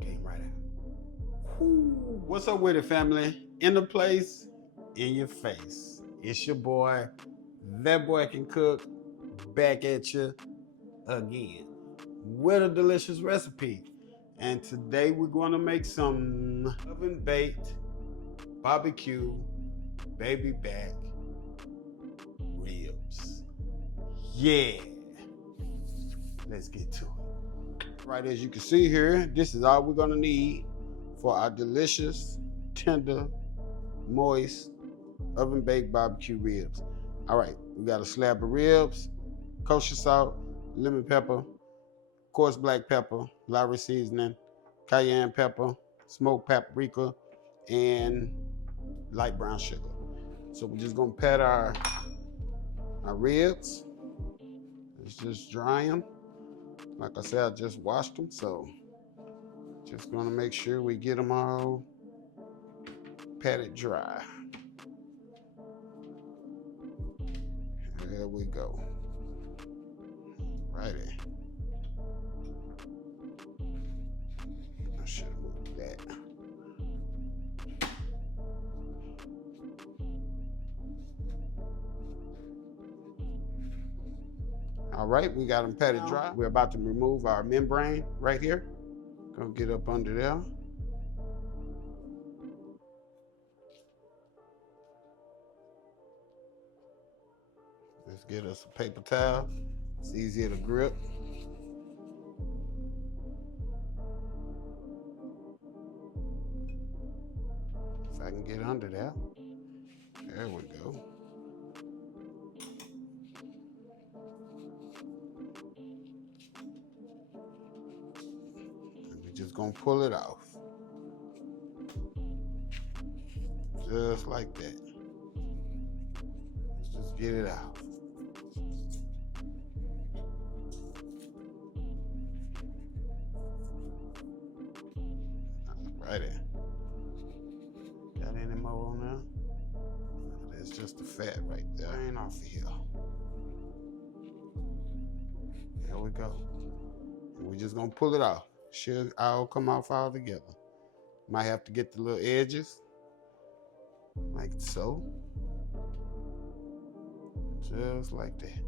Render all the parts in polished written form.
Came right out. Whoo. What's up with it, family? In the place, in your face. It's your boy, That Boy Can Cook, back at you again with a delicious recipe. And today we're going to make some oven baked barbecue baby back ribs. Yeah, let's get to it. Right, as you can see here, this is all we're going to need for our delicious, tender, moist oven baked barbecue ribs. All right, we got a slab of ribs, kosher salt, lemon pepper, coarse black pepper, lawry seasoning, cayenne pepper, smoked paprika, and light brown sugar. So we're just gonna pat our ribs. Let's just dry them. Like I said, I just washed them, so just gonna make sure we get them all patted dry. There we go. Righty. I should have moved that. All right, we got them patted dry. We're about to remove our membrane right here. Gonna get up under there. Let's get us a paper towel. It's easier to grip. If I can get under there. There we go. And we're just gonna pull it off. Just like that. Let's just get it out. Right there. Got any more on there? That's just the fat right there. Ain't off of here. There we go. And we're just gonna pull it off. Should all come off all together. Might have to get the little edges, like so. Just like that.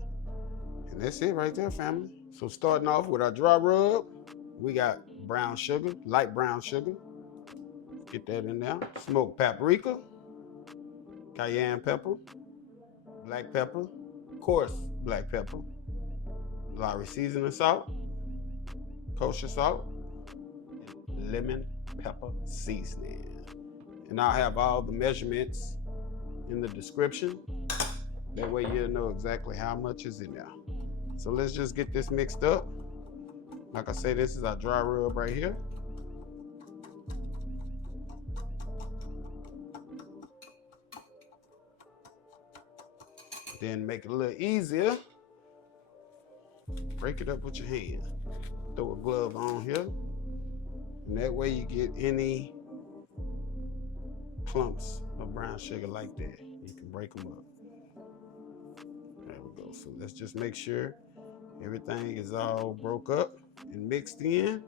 And that's it right there, family. So starting off with our dry rub, we got brown sugar, light brown sugar. Get that in there. Smoked paprika, cayenne pepper, black pepper, coarse black pepper, lawry seasoning salt, kosher salt, and lemon pepper seasoning. And I'll have all the measurements in the description. That way you'll know exactly how much is in there. So let's just get this mixed up. Like I say, this is our dry rub right here. Then make it a little easier. Break it up with your hand. Throw a glove on here. And that way you get any clumps of brown sugar like that. You can break them up. There we go. So let's just make sure everything is all broke up and mixed in.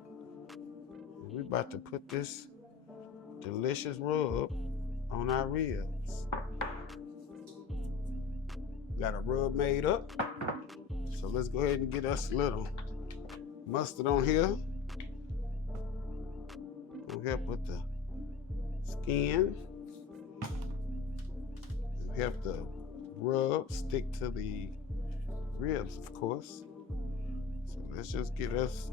And we're about to put this delicious rub on our ribs. Got a rub made up. So let's go ahead and get us a little mustard on here. Gonna help with the skin. Help the rub stick to the ribs, of course. So let's just get us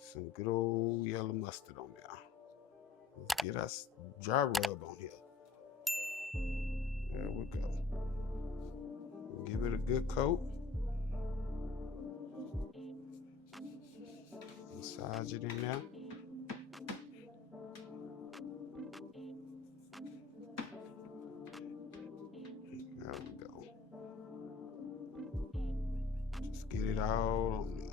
some good old yellow mustard on there. Let's get us dry rub on here. There we go. Give it a good coat. Massage it in there. There we go. Just get it all on there.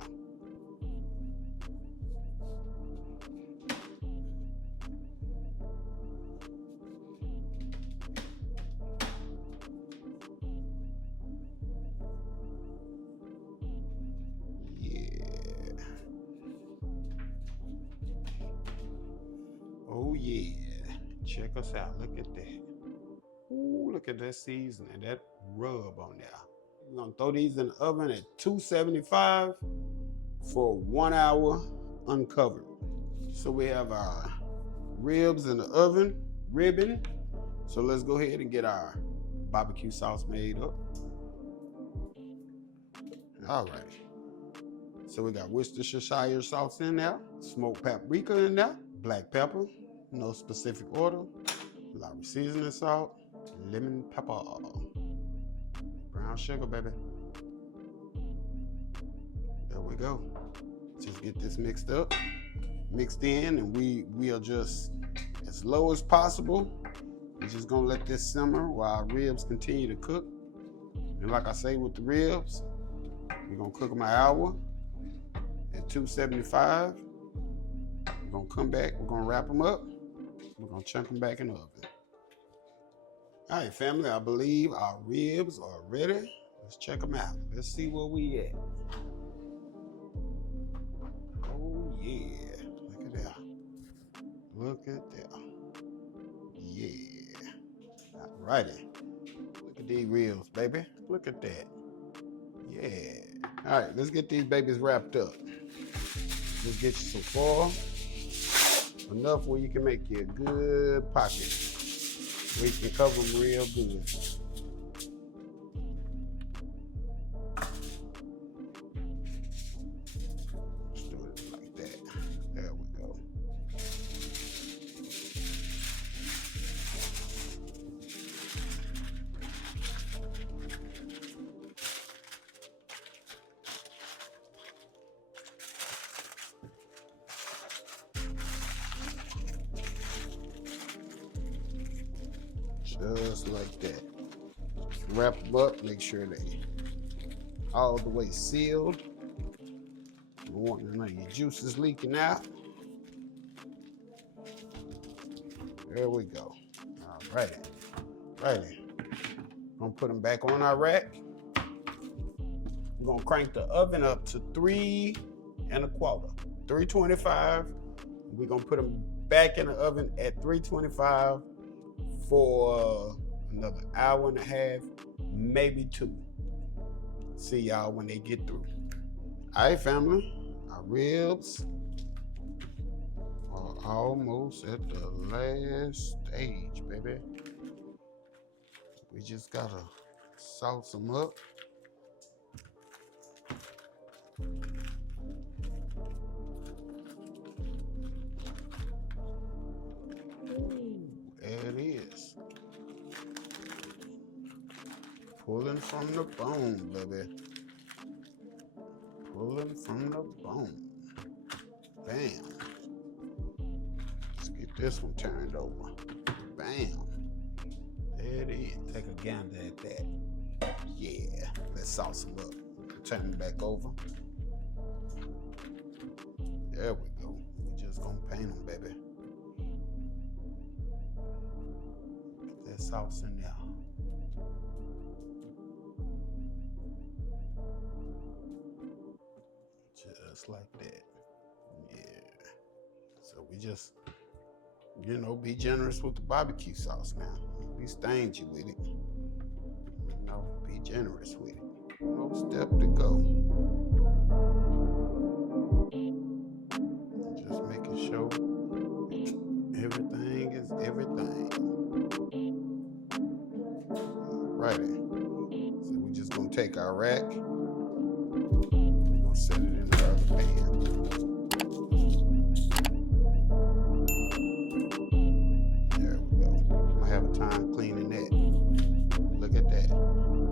yeah. Check us out. Look at that. Ooh, look at that seasoning, that rub on there. We're gonna throw these in the oven at 275 for 1 hour uncovered. So we have our ribs in the oven, ribbing. So let's go ahead and get our barbecue sauce made up. All right. So we got Worcestershire sauce in there, smoked paprika in there, black pepper, no specific order, lawry seasoning salt, lemon pepper, brown sugar, baby. There we go. Just get this mixed in, and we are just as low as possible. We're just gonna let this simmer while our ribs continue to cook. And like I say with the ribs, we're gonna cook them an hour at 275. We're gonna come back, we're gonna wrap them up, we're gonna chunk them back in the oven. All right, family, I believe our ribs are ready. Let's check them out. Let's see where we at. Oh yeah, look at that. Look at that. Yeah. All righty. Look at these ribs, baby. Look at that. Yeah. All right, let's get these babies wrapped up. Let's get you some foil. Enough where you can make you a good pocket. Where you can cover them real good. Let's do it like that. There we go. Just like that. Wrap them up, make sure they all the way sealed. You don't want none of your juices leaking out. There we go. All righty. Gonna put them back on our rack. We're gonna crank the oven up to 325. We're gonna put them back in the oven at 325 for another hour and a half, maybe 2. See y'all when they get through. All right, family, our ribs are almost at the last stage, baby. We just gotta sauce them up. There it is. Pulling from the bone, baby. Pulling from the bone. Bam. Let's get this one turned over. Bam. There it is. Take a gander at that. Yeah. Let's sauce them up. Turn them back over. There we go. We just gonna paint them, baby. Get that sauce in there. Just like that. Yeah. So we just, be generous with the barbecue sauce now. Be stingy with it. Be generous with it. No step to go. Just making sure everything is everything. Alrighty. So we just gonna take our rack. We're gonna set it in the other pan. There we go. I have a time cleaning that. Look at that.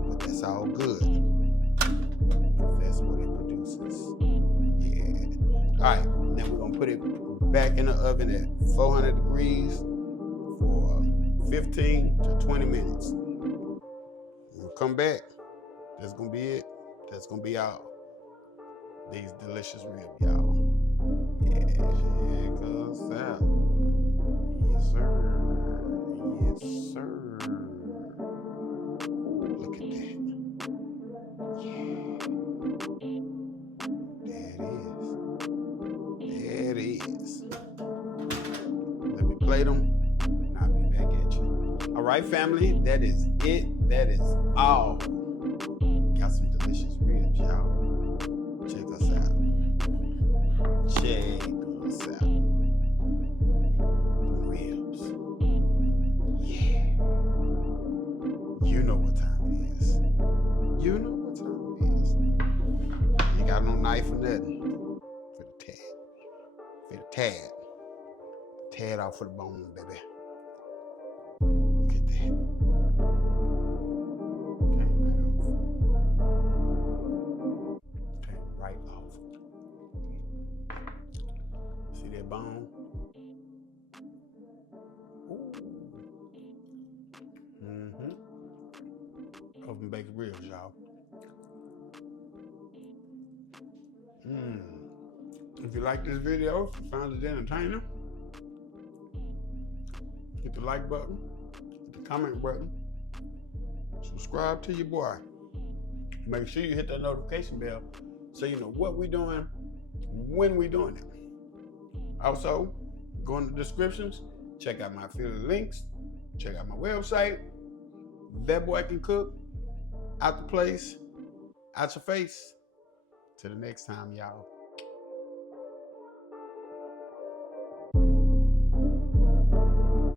But that's all good. Because that's what it produces. Yeah. Alright, then we're gonna put it back in the oven at 400 degrees for 15 to 20 minutes. We'll come back. That's gonna be it. That's gonna be out. These delicious ribs, y'all. Yeah, check us out. Yes, sir. Yes, sir. Ooh, look at that. Yeah. There it is. Let me play plate them, and I'll be back at you. All right, family, that is it. That is all. Got some delicious ribs, y'all. Check us out. Check us out. Ribs. Yeah. You know what time it is. You know what time it is. You got no knife or nothing. For the tad. For the tad. Tad off of the bone, baby. Look at that. Came right off. See that bone? Ooh. Oven baked ribs, y'all. If you like this video, if you found it entertaining, hit the like button, hit the comment button, subscribe to your boy. Make sure you hit that notification bell so you know what we're doing, when we're doing it. Also, go in the descriptions, check out my affiliate links, check out my website. That boy can cook. Out the place, out your face. Till the next time, y'all.